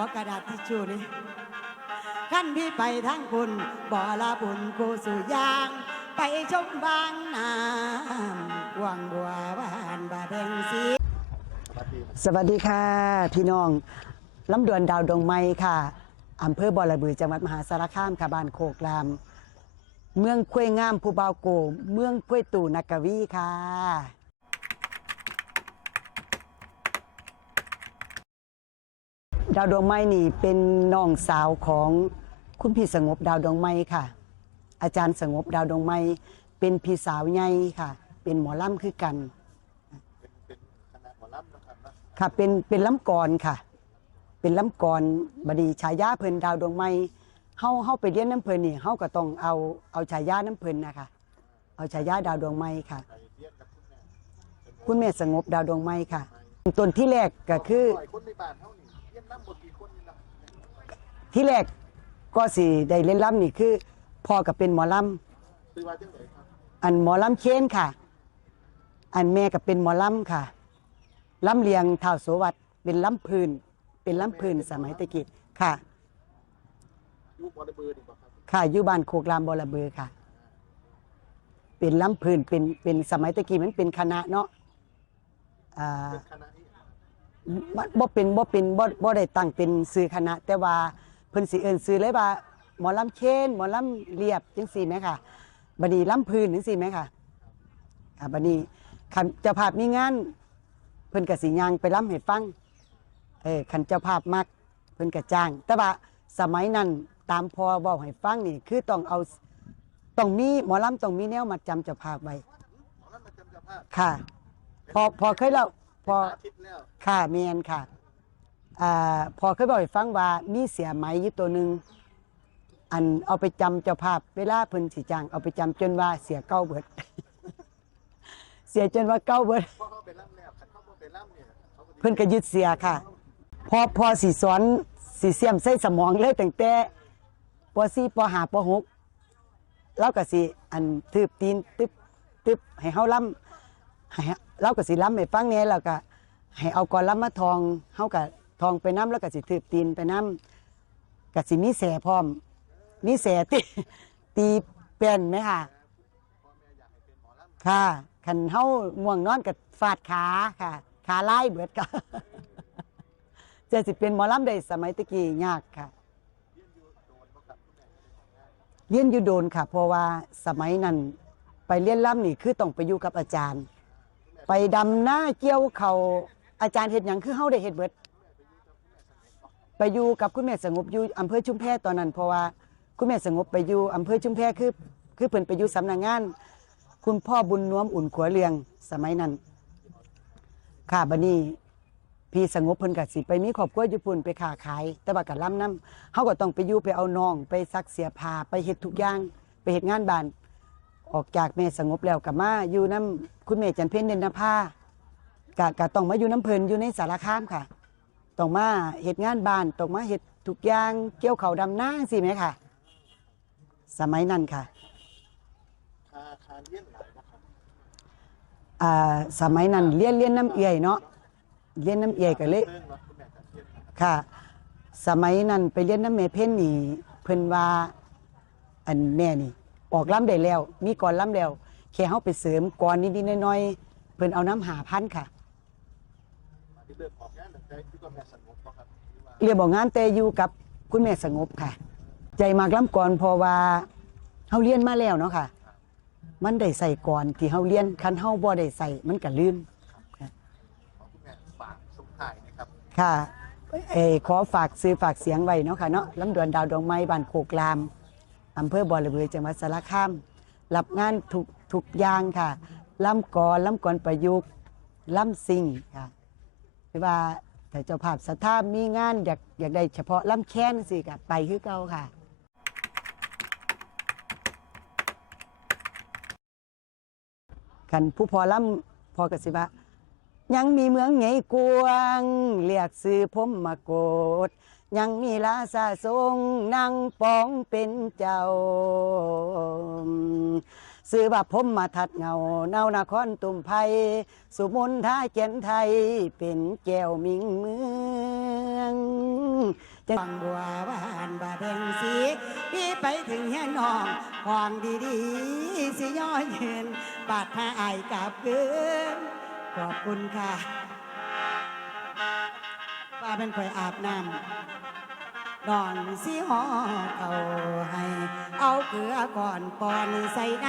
อกระดาษทิชชู่นี่ขั้นพี่ไปทั้งคุณบ่อละบุญกูสู่ยางไปชมบางน้ำวังบัวบานบาเดงสีสวัสดีค่ะพี่น้องลำดวนดาวดงไม้ค่ะอำเภอบ่อระบือจังหวัดมหาสารคามค่ะบ้านโคกรามเมืองคุ้วยงามภูเบาโกเมืองคุ้วยตู่นักกวีค่ะดาวดวงไม้นี่เป็นน้องสาวของคุณพี่สงบดาวดวงไม้ค่ะอาจารย์สงบดาวดวงไม้เป็นพี่สาวใหญ่ค่ะเป็นหมอลำคือกันเป็นคณะหมอลำนะครับค่ะเป็นลำกรค่ะเป็นลำกรบดีฉายาเพิ่นดาวดวงไม้เฮาไปเรียนน้ำเพิ่นนี่เฮาก็ต้องเอาฉายาน้ำเพิ่นนะคะเอาฉายาดาวดวงไม้ค่ะคุณแม่สงบดาวดวงไม้ค่ะต้นที่แรกก็คือที่แรกก็สิได้เล่นล่ำนี่คือพ่อกับเป็นหมอลำอันหมอลำเค้นค่ะอันแม่กับเป็นหมอลำค่ะลำเลียงเท้าโสวัสดิ์เป็นลำพื้นเป็นลำพื้นสมัยตะกี้ค่ะค่ะอยู่บ้านโคกรามบอระเบือค่ะเป็นลำพื้นเป็นสมัยตะกี้มันเป็นคณะเนาะบ่ได้ตั้งเป็นสื่อคณะแต่ว่าเพิ่นสิเอิ้นสื่อเลยว่าหมอลำเคนหมอลำเรียบจังซี่แม่ค่ะบัดนี้ลำพื้นจังซี่แม่ค่ะบัดนี้คันเจ้าภาพมีงานเพิ่นก็สิย่างไปลำให้ฟังคันเจ้าภาพมักเพิ่นก็จ้างแต่ว่าสมัยนั้นตามพอเว้าให้ฟังนี่คือต้องมีหมอลำต้องมีแนวมัดจำเจ้าภาพไว้ค่ะพอเคยเล่าพอค่ะเมียนค่ะพอเคยบอกให้ฟังว่ามีเสียไหมอยู่ตัวหนึ่งอันเอาไปจำเจ้าภาพเวลาเพิ่นสิจ้างเอาไปจำจนว่าเสียเก้าเบิด เสียจนว่าเก้าเบิดเพิ่นก็ยึดเสียค่ะพอสิสอนสิเสียมใส่สมองเลยตั้งแต่ป.4 ป.5 ป.6แล้วก็สิอันทืบตีนตึบให้เฮาล้ำให้เราก็สิล้ำให้ฟังแน่แล้วก็ให้เอากอล้ำมาทองเฮาก็ทองไปน้ำแล้วก็สิทืบตีนไปน้ำก็สิมีแสพร้อมมีแสตีแป้นไหมค่ะค่ะคันเฮาง่วงนอนก็ฟาดขาค่ะขาลายเบิดก็จะสิเป็นหมอลำได้สมัยตะกี้ยากค่ะเรียนอยู่โดนค่ะเพราะว่าสมัยนั้นไปเรียนลำนี่คือต้องไปอยู่กับอาจารย์ไปดำหน้าเกี่ยวเขาอาจารย์เฮ็ดหยังคือเฮาได้เฮ็ดเบิดไปอยู่กับคุณแม่สงบอยู่อำเภอชุมแพตอนนั้นเพราะว่าคุณแม่สงบไปอยู่อำเภอชุมแพคือเพิ่นไปอยู่สำนักงานคุณพ่อบุญน้วมอุ่นขัวเรืองสมัยนั้นค่ะบัดนี้พี่สงบเพิ่นก็สิไปมีครอบครัวญี่ปุ่นไปค้าขายแต่ว่าก็ล้ำน้ำเฮาก็ต้องไปอยู่ไปเอาน้องไปซักเสียผ้าไปเฮ็ดทุกอย่างไปเฮ็ดงานบ้านออกจากแม่สงบแล้วก็มาอยู่น้ำคุณแม่จันเพ็ญเด่นนภากะต้องมาอยู่น้ำเพลินอยู่ในสารคามค่ะต้องมาเฮ็ดงานบ้านต้องมาเฮ็ดทุกอย่างเกี่ยวเขาดำนาสิไหมค่ะสมัยนั้นค่ะสมัยนั้นเรียนน้ำเอี่ยเนาะเรียนน้ำเอี่ยก็เลยค่ะสมัยนั้นไปเรียนน้ำแม่เพ็ญนี่เพิ่นว่าอันแม่นี่ออกล้ำได้แล้วมีก่อนล้ำแล้วแค่เฮาไปเสริมก่อนนิดๆน้อยๆเพิ่นเอาน้ำ5,000ค่ะเรียบบอกงานแต่อยู่กับคุณแม่สงบค่ะใจมากล้ำก่อนเพราะว่าเฮาเรียนมาแล้วเนาะค่ะมันได้ใส่ก่อนที่เฮาเรียนคันเฮาบ่ได้ใส่มันก็ลืมค่ะขอฝากซื้อฝากเสียงไว้เนาะค่ะเนาะลำดวนดาวดวงไม้บ้านโคกรามอำเภอบ่อระเบือจังหวัดสารคามรับงานทุกอย่างค่ะล้ำกรประยุกต์ล้ำซิ่งค่ะไม่ว่าแต่เจ้าภาพศรัทธามีงานอยากได้เฉพาะล้ำแค้นสิค่ะไปคือเก่าค่ะกันผู้พอล้ำพอกสิบะยังมีเมืองใหญ่กวางเรียกซื้อผมมาโกดยังมีราชาทรงนั่งป้องเป็นเจ้าซื้อว่าผมมาทัดเงาเนานครตุ่มไผ่สุมนท่าเกียนไทยเป็นแก้วมิงเมือง จังบัวบานบาเพ็งสีพี่ไปถึงเฮียน้องของดีๆสิย่อยืนบาดหาอายกับเกินขอบคุณค่ะว่าเป็นข่อยอาบน้ำนอนสิหอเขาให้เอาเกลือก่อนปอนใส่ใน